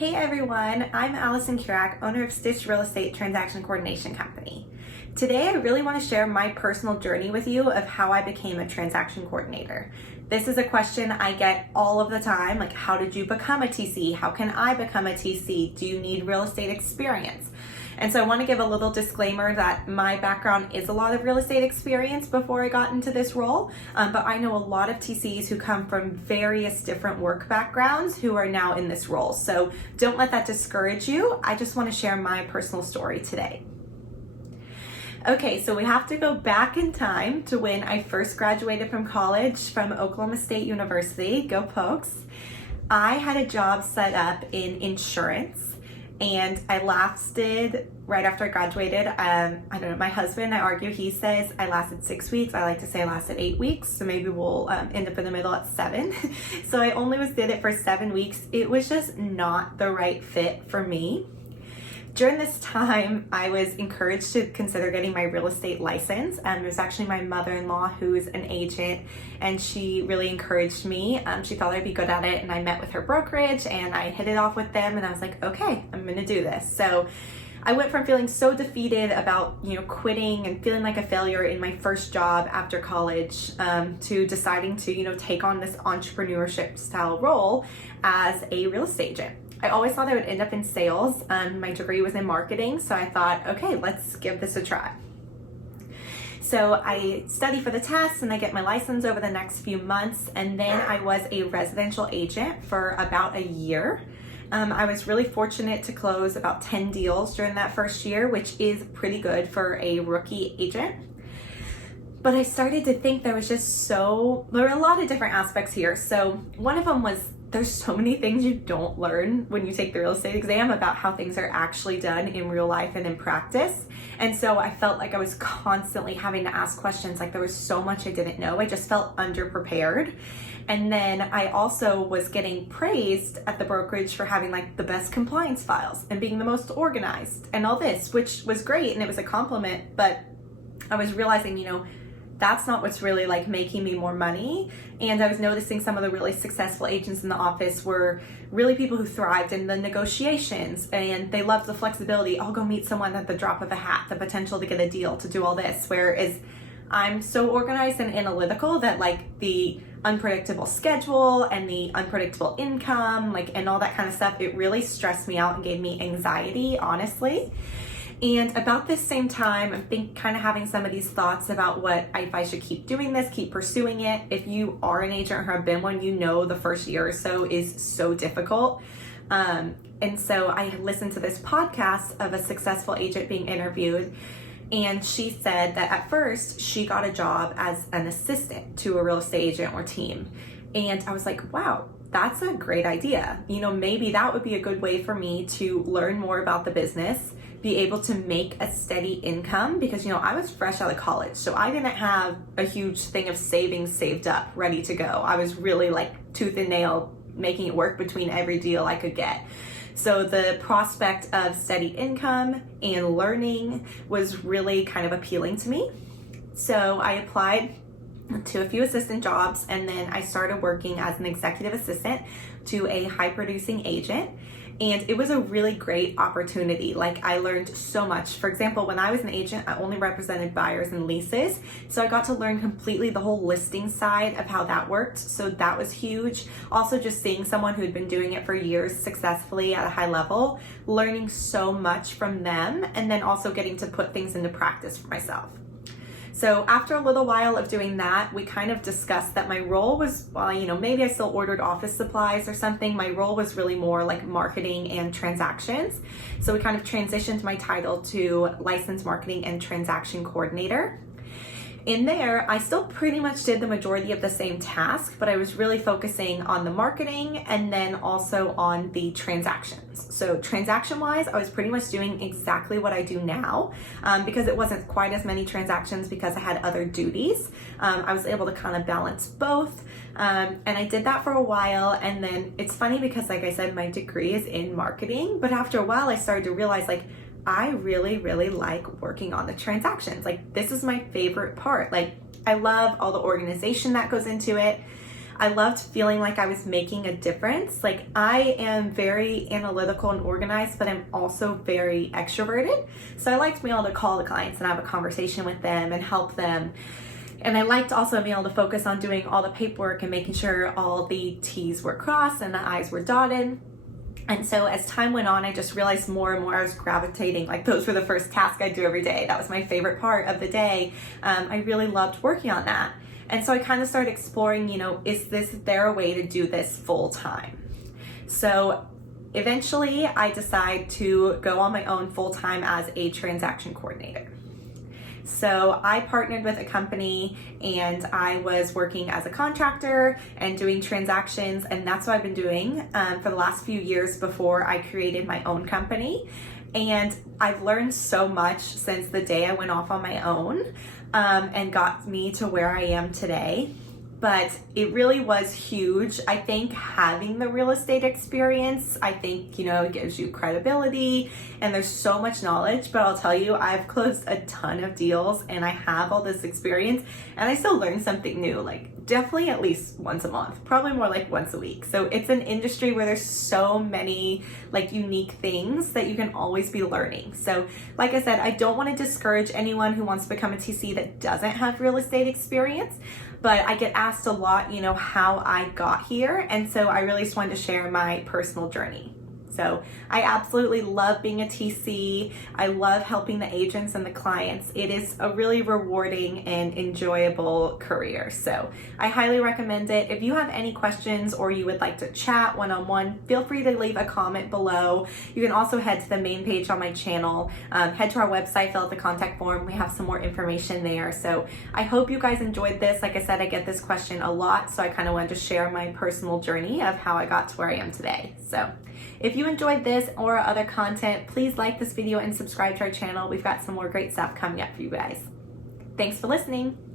Hey everyone, I'm Allison Kurak, owner of Stitch Real Estate Transaction Coordination Company. Today I really want to share my personal journey with you of how I became a transaction coordinator. This is a question I get all of the time, like how did you become a TC? How can I become a TC? Do you need real estate experience? And so I want to give a little disclaimer that my background is a lot of real estate experience before I got into this role, but I know a lot of TCs who come from various different work backgrounds who are now in this role. So don't let that discourage you. I just want to share my personal story today. Okay, so we have to go back in time to when I first graduated from college from Oklahoma State University. Go Pokes. I had a job set up in insurance. And I lasted, right after I graduated, I don't know, my husband, I argue, he says I lasted 6 weeks. I like to say I lasted 8 weeks. So maybe we'll end up in the middle at 7. So I only did it for 7 weeks. It was just not the right fit for me. During this time, I was encouraged to consider getting my real estate license. It was actually my mother-in-law who's an agent, and she really encouraged me. She thought I'd be good at it, and I met with her brokerage, and I hit it off with them, and I was like, okay, I'm gonna do this. So I went from feeling so defeated about, quitting and feeling like a failure in my first job after college to deciding to, take on this entrepreneurship style role as a real estate agent. I always thought I would end up in sales. My degree was in marketing, so I thought, okay, let's give this a try. So I study for the test and I get my license over the next few months, and then I was a residential agent for about a year. I was really fortunate to close about 10 deals during that first year, which is pretty good for a rookie agent. But I started to think there were a lot of different aspects here. So one of them was there's so many things you don't learn when you take the real estate exam about how things are actually done in real life and in practice. And so I felt like I was constantly having to ask questions, like there was so much I didn't know. I just felt underprepared. And then I also was getting praised at the brokerage for having like the best compliance files and being the most organized and all this, which was great and it was a compliment, but I was realizing, that's not what's really like making me more money. And I was noticing some of the really successful agents in the office were really people who thrived in the negotiations and they loved the flexibility. I'll go meet someone at the drop of a hat, the potential to get a deal, to do all this. Whereas I'm so organized and analytical that like the unpredictable schedule and the unpredictable income, and all that kind of stuff, it really stressed me out and gave me anxiety, honestly. And about this same time, I've been kind of having some of these thoughts about if I should keep doing this, keep pursuing it. If you are an agent or have been one, the first year or so is so difficult. And so I listened to this podcast of a successful agent being interviewed, and she said that at first she got a job as an assistant to a real estate agent or team. And I was like, wow, that's a great idea. Maybe that would be a good way for me to learn more about the business, be able to make a steady income, because I was fresh out of college, so I didn't have a huge thing of savings saved up ready to go. I was really like tooth and nail making it work between every deal I could get. So the prospect of steady income and learning was really kind of appealing to me. So I applied to a few assistant jobs, and then I started working as an executive assistant to a high producing agent. And it was a really great opportunity. I learned so much. For example, when I was an agent, I only represented buyers and leases. So I got to learn completely the whole listing side of how that worked. So that was huge. Also, just seeing someone who'd been doing it for years successfully at a high level, learning so much from them, and then also getting to put things into practice for myself. So after a little while of doing that, we kind of discussed that my role was, maybe I still ordered office supplies or something. My role was really more like marketing and transactions. So we kind of transitioned my title to licensed marketing and transaction coordinator. In there, I still pretty much did the majority of the same task, but I was really focusing on the marketing and then also on the transactions. So transaction-wise, I was pretty much doing exactly what I do now because it wasn't quite as many transactions because I had other duties. I was able to kind of balance both. And I did that for a while. And then it's funny because, like I said, my degree is in marketing, but after a while, I started to realize I really, really like working on the transactions. This is my favorite part. I love all the organization that goes into it. I loved feeling like I was making a difference. Like, I am very analytical and organized, but I'm also very extroverted. So I liked being able to call the clients and have a conversation with them and help them. And I liked also being able to focus on doing all the paperwork and making sure all the T's were crossed and the I's were dotted. And so as time went on, I just realized more and more I was gravitating, like those were the first tasks I do every day. That was my favorite part of the day. I really loved working on that. And so I kind of started exploring, is there a way to do this full time? So eventually I decided to go on my own full time as a transaction coordinator. So I partnered with a company and I was working as a contractor and doing transactions, and that's what I've been doing for the last few years before I created my own company. And I've learned so much since the day I went off on my own and got me to where I am today. But it really was huge. I think having the real estate experience, it gives you credibility and there's so much knowledge. But I'll tell you, I've closed a ton of deals and I have all this experience and I still learn something new, like definitely at least once a month, probably more like once a week. So it's an industry where there's so many like unique things that you can always be learning. So like I said, I don't want to discourage anyone who wants to become a TC that doesn't have real estate experience. But I get asked a lot, how I got here. And so I really just wanted to share my personal journey. So I absolutely love being a TC. I love helping the agents and the clients. It is a really rewarding and enjoyable career. So I highly recommend it. If you have any questions or you would like to chat one-on-one, feel free to leave a comment below. You can also head to the main page on my channel, head to our website, fill out the contact form. We have some more information there. So I hope you guys enjoyed this. Like I said, I get this question a lot, so I kind of wanted to share my personal journey of how I got to where I am today. So if you enjoyed this or other content, please like this video and subscribe to our channel. We've got some more great stuff coming up for you guys. Thanks for listening.